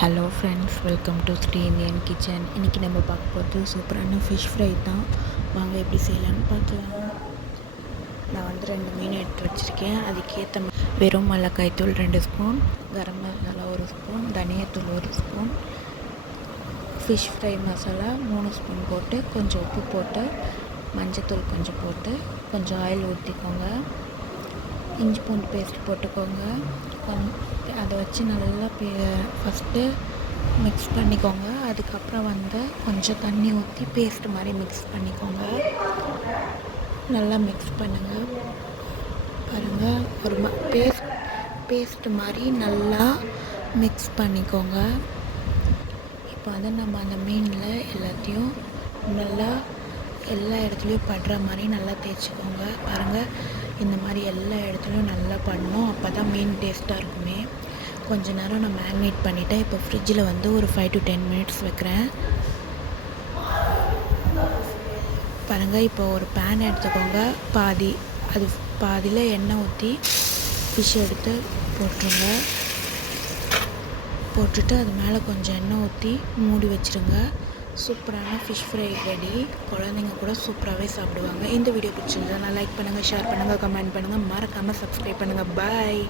Hello friends welcome to Sri Indian kitchen இன்றைக்கி நம்ம பார்க்க போகிறது சூப்பரான ஃபிஷ் ஃப்ரை தான். வாங்க எப்படி செய்யலான்னு பார்க்கலாம். நான் வந்து ரெண்டு மீன் எடுத்து வச்சுருக்கேன். அதுக்கேற்ற மாதிரி வெறும் மிளகாய் தூள் ரெண்டு ஸ்பூன் கரம் மசாலா ஒரு ஸ்பூன் தனியாத்தூள் ஒரு ஸ்பூன் ஃபிஷ் ஃப்ரை மசாலா மூணு ஸ்பூன் போட்டு கொஞ்சம் உப்பு போட்டு மஞ்சத்தூள் கொஞ்சம் போட்டு கொஞ்சம் ஆயில் ஊற்றிக்கோங்க இஞ்சி பூண்டு பேஸ்ட் போட்டுக்கோங்க. வச்சு நல்லா பே ஃபஸ்ட்டு மிக்ஸ் பண்ணிக்கோங்க. அதுக்கப்புறம் வந்து கொஞ்சம் தண்ணி ஊற்றி பேஸ்ட் மாதிரி மிக்ஸ் பண்ணிக்கோங்க. நல்லா மிக்ஸ் பண்ணுங்கள் பாருங்கள் ஒரு ம பேஸ்ட் பேஸ்ட் மாதிரி நல்லா மிக்ஸ் பண்ணிக்கோங்க. இப்போ வந்து நம்ம அந்த மீனில் எல்லாத்தையும் நல்லா எல்லா இடத்துலையும் படுற மாதிரி நல்லா தேய்ச்சிக்கோங்க. பாருங்கள் இந்த மாதிரி எல்லா இடத்துலையும் நல்லா பண்ணணும் அப்போ தான் மீன் டேஸ்ட்டாக இருக்குமே. கொஞ்ச நேரம் நான் மேரினேட் பண்ணிவிட்டேன் இப்போ ஃப்ரிட்ஜில் வந்து ஒரு ஃபைவ் டு டென் மினிட்ஸ் வைக்கிறேன். பாருங்கள் இப்போ ஒரு பேன் எடுத்துக்கோங்க. பாதி அது பாதியில் எண்ணெய் ஊற்றி ஃபிஷ் எடுத்து போட்டுருங்க. போட்டுட்டு அது மேலே கொஞ்சம் எண்ணெய் ஊற்றி மூடி வச்சுருங்க. சூப்பரான ஃபிஷ் ஃப்ரை ரெடி குழந்தைங்க கூட சூப்பராகவே சாப்பிடுவாங்க. இந்த வீடியோ பிடிச்சிருந்தா நான் லைக் பண்ணுங்கள் ஷேர் பண்ணுங்கள் கமெண்ட் பண்ணுங்கள் மறக்காமல் சப்ஸ்கிரைப் பண்ணுங்கள் பாய்